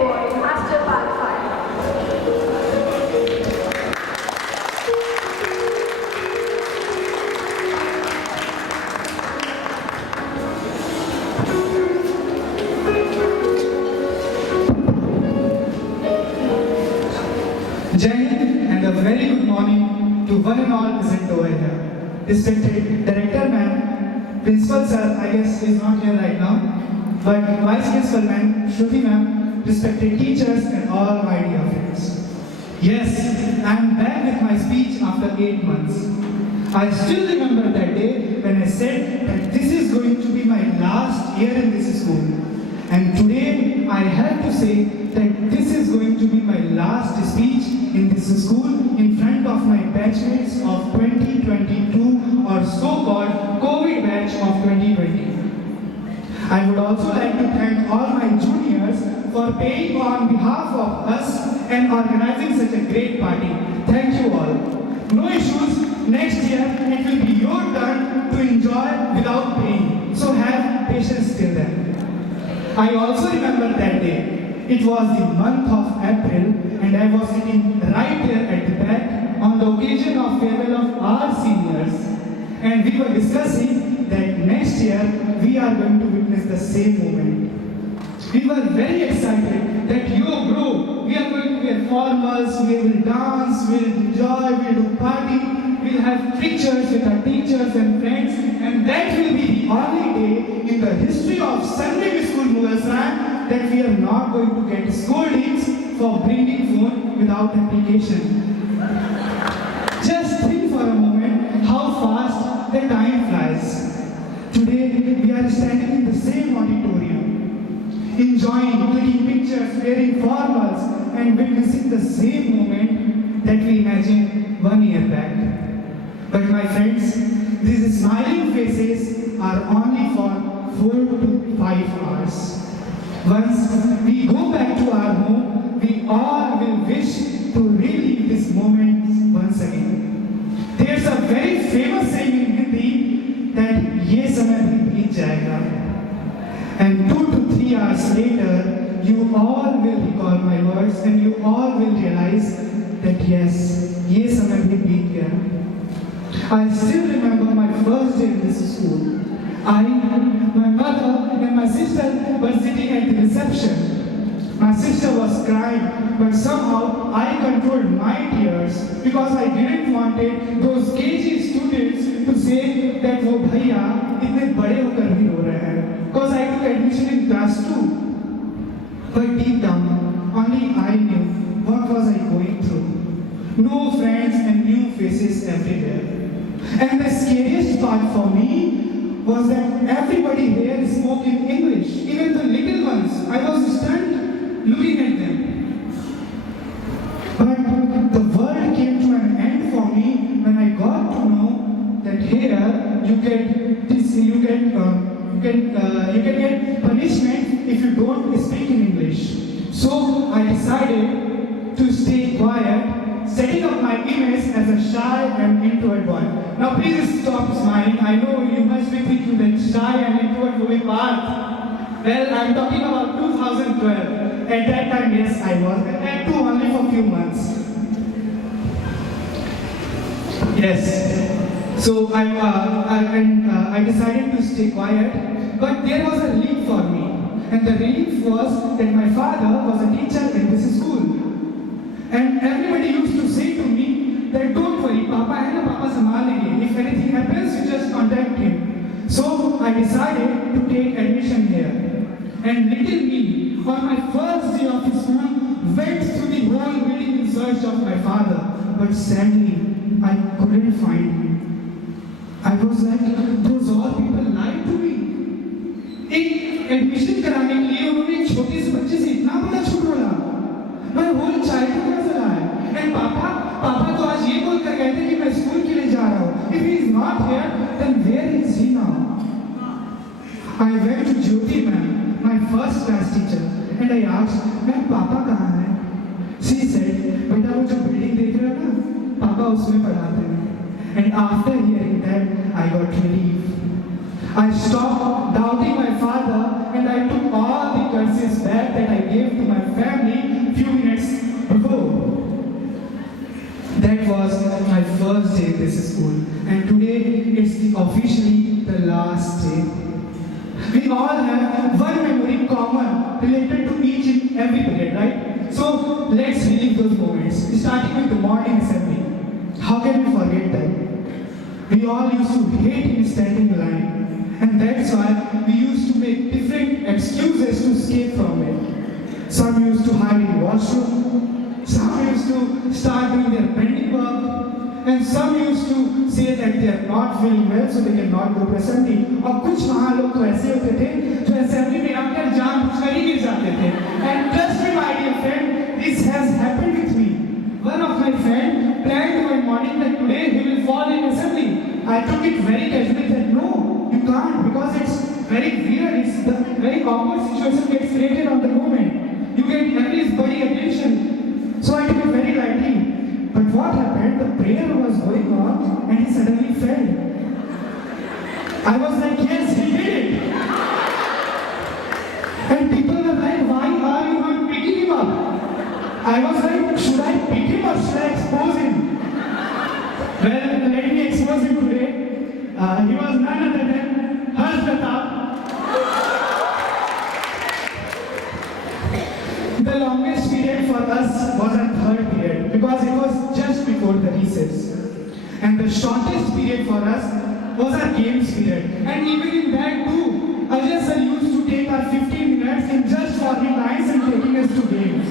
headboy, Master Pathak. Jai Hind and a very good morning to one and all present over here. Respected Director Ma'am, Principal Sir, I guess is not here right now, but Vice Principal Ma'am, Shruti Ma'am, respected teachers and all my dear friends. Yes, I am back with my speech after 8 months. I still remember that day when I said that this is going to be my last year in this school. And today I have to say that this is going to be my last speech in this school in front of my batchmates of 2022 or so-called COVID batch of 2020. I would also like to thank all my juniors for paying on behalf of us and organizing such a great party. Thank you all. No issues. Next year it will be your turn to enjoy without paying. So have patience till then. I also remember that day. It was the month of April and I was sitting right there at the back on the occasion of farewell of our seniors. And we were discussing that next year we are going to witness the same moment. We were very excited that yo bro, we are going to wear formals, we will dance, we will enjoy, we will do party, we will have pictures with our teachers and friends, and that will be the only day in the history of Sunday School Mughal that we are not going to get scoldings for bringing phone without application. Just think for a moment how fast the time flies. Today we are standing in the same auditorium, enjoying, taking pictures, wearing formals and witnessing the same moment that we imagined 1 year back. But my friends, these smiling faces are only for 4 to 5 hours. Once we go back to our home, we all will wish to relive this moment once again. There's a very famous saying in Hindi that ye samay bhi beet jayega. And 2 to 3 hours later, you all will recall my words and you all will realize that yes, ye samay bhi beet gaya. I still remember my first day in this school. I, my mother and my sister were sitting at the reception. My sister was crying, but somehow I controlled my tears because I didn't want those KG students to say that wo bhaiya itne bade hokar bhi ro rahe hain. Because I took admission in class 2. But deep down, only I knew what was I going through. No friends and new faces everywhere. And the scariest part for me was that everybody here spoke in English, even the little ones. I was stunned looking at them. But the world came to an end for me when I got to know that here you can get punishment if you don't speak in English. So I decided to stay quiet, setting up my image as a shy and introvert boy. Now please stop smiling. I know you must be thinking that shy and introvert will be PAARTH. Well, I'm talking about 2012. At that time, yes, I was. But that too only for a few months. Yes. So I decided to stay quiet. But there was a relief for me. And the relief was that my father was a teacher in this school. And everybody used to say to me that don't worry, Papa hai na, Papa sambhal lenge. If anything happens, you just contact him. So I decided to take admission here. And little me, on my first day of school, went through the whole building in search of my father. But sadly, I couldn't find him. I was like, those all people lied to me. एक admission कराने के लिए उन्होंने एक छोटे से बच्चे से इतना बड़ा झूठ बोला. My whole childhood was a lie. And पापा तो आज ये बोल कर गए थे कि मैं स्कूल के लिए जा रहा हूँ. If he is not here, then where is he now? I went to Jyoti ma'am, my first class teacher, and I asked, "Ma'am, पापा कहाँ हैं?" She said, "बेटा वो जो बिल्डिंग देख रहे हो ना, पापा उसमें पढ़ाते हैं." And after hearing that, I got relief. I stopped doubting my father and I took all the curses back that I gave to my family. every period, right? So let's relive those moments, starting with the morning assembly. How can we forget that? We all used to hate in standing line, and that's why we used to make different excuses to escape from it. Some used to hide in washroom, some used to start doing their pending work, and some used to say that they are not feeling well so they cannot go to assembly. और कुछ वहाँ लोग तो ऐसे होते थे जो assembly में आकर जानबूझकर ही गिर जाते थे. And trust me, my dear friend, this has happened with me. One of my friends planned one morning that today he will fall in assembly. I took it very casually that no, you can't, because it's very weird. It's the very awkward situation gets created on the moment. You get everybody's attention. So I took it very lightly. But what happened? The prayer was going on and he suddenly fell. I was like, yes, he did it. And people were like, why are you not picking him up? I was like, should I pick him or should I expose him? Well, let me expose him today. He was none other than Harsh Pratap. The longest period for us was our third period because it was just before the recess. And the shortest period for us was our games period. And even in that too, Ajay sir used to take our 15 minutes in just forming lines and taking us to games.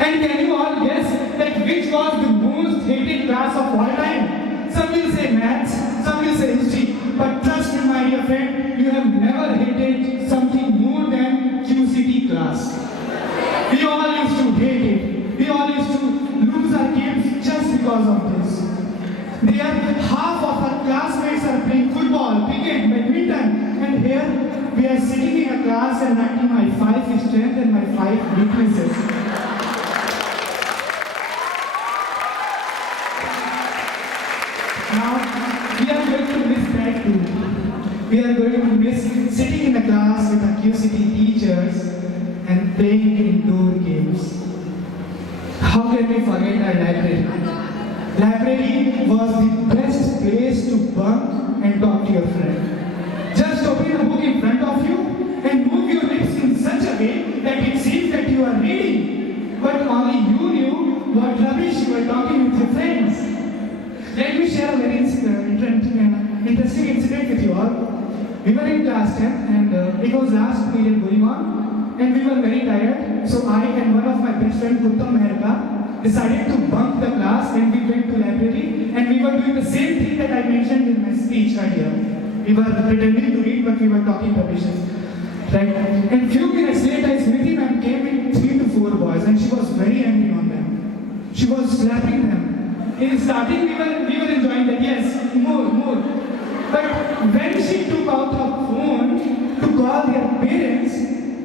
And can you all guess that which was the most hated class of all time? Some will say maths, some will say history. But trust me, my dear friend, you have never hated something more than QCT class. We all used to hate it. We all used to lose our games just because of this. There, half of our classmates are playing football, cricket, badminton, and here we are sitting in a class and acting my 5 strengths and my 5 weaknesses. Now, we are going to miss that too. We are going to miss sitting in a class with our QCT teachers and playing indoor games. How can we forget our library? Library was the best place to bunk and talk to your friend. Just open a book in front of you and move your lips in such a way that it seems that you are reading, but only you knew what rubbish you were talking with your friends. Let me share a very interesting incident with you all. We were in class 10 and it was last period going on and we were very tired. So I and one of my best friend Uttam Meherka decided to bunk the class and we went to library and we were doing the same thing that I mentioned in my speech earlier. We were pretending to read but we were talking rubbish. Right? And few minutes later Smriti ma'am came with 3 to 4 boys and she was very angry on them. She was slapping them. In starting we were enjoying that, yes, more. But when she took out her phone to call their parents,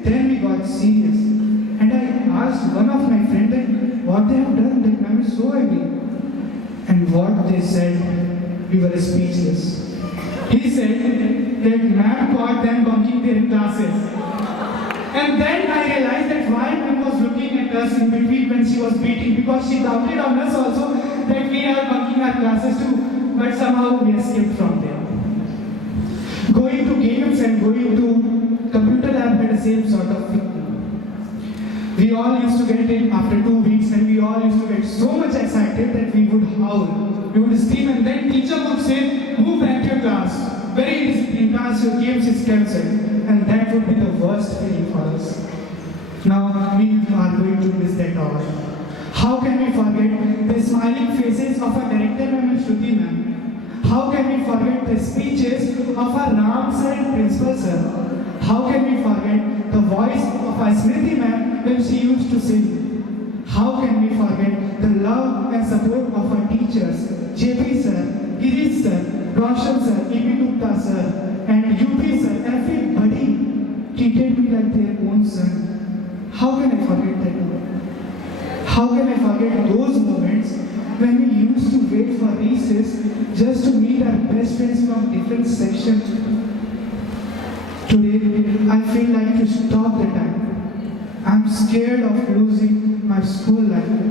then we got serious. And I asked one of my friends that what they have done, that ma'am is so angry. And what they said, we were speechless. He said that ma'am caught them bunking their classes. And then I realized that why ma'am was looking at us in between when she was beating, because she doubted on us also that we are bunking our classes too, but somehow we escaped from there. Going to games and going to computer lab had the same sort of thing. We all used to get in after 2 weeks and we all used to get so much excited that we would howl, we would scream, and then teacher would say, move back to your class. Very disciplined class, your games is cancelled. And that would be the worst feeling for us. Now we are going to miss that all. How can we forget the smiling faces of our director ma'am and Shruti ma'am? How can we forget the speeches of our Ram sir and principal sir? How can we forget the voice of our Smriti ma'am when she used to sing? How can we forget the love and support of our teachers, JP sir, Girish sir, Roshan sir, EP Gupta sir, and UP sir? Everybody treated me like their own son. How can I forget that? How can I forget those moments when we used to wait for recess just to meet our best friends from different sections? Today, I feel like to stop the time. I'm scared of losing my school life.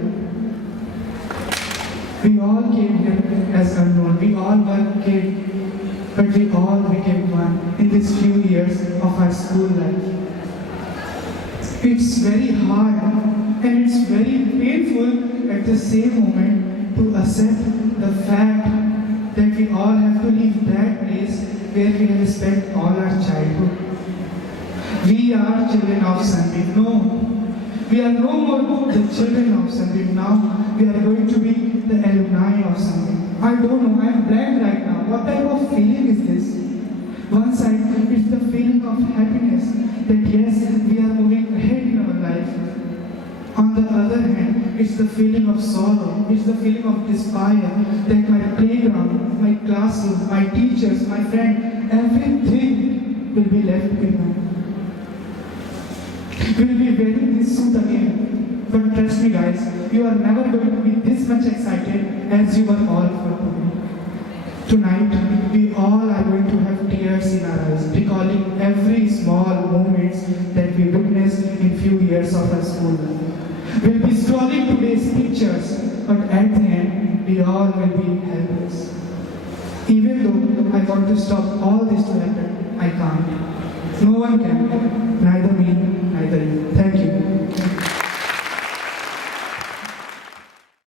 We all came here as unknown. We all were kids, but we all became one in these few years of our school life. It's very hard and it's very painful at the same moment to accept the fact that we all have to leave that place where we have spent all our childhood. We are children of Sandeep. No, we are no more the children of Sandeep. Now we are going to be the alumni of Sandeep. I don't know, I am blank right now. What type of feeling is this? One side, it's the feeling of happiness that yes, we are moving ahead in our life. On the other hand, it's the feeling of sorrow, it's the feeling of despair that my playground, my classroom, my teachers, my friend, everything will be left behind. We'll be wearing this suit again. But trust me guys, you are never going to be this much excited as you were all for today. Tonight, we all are going to have tears in our eyes, recalling every small moments that we witnessed in few years of our school life. We'll be scrolling today's pictures, but at the end, we all will be helpless. Even though I want to stop all this to happen, I can't. No one can.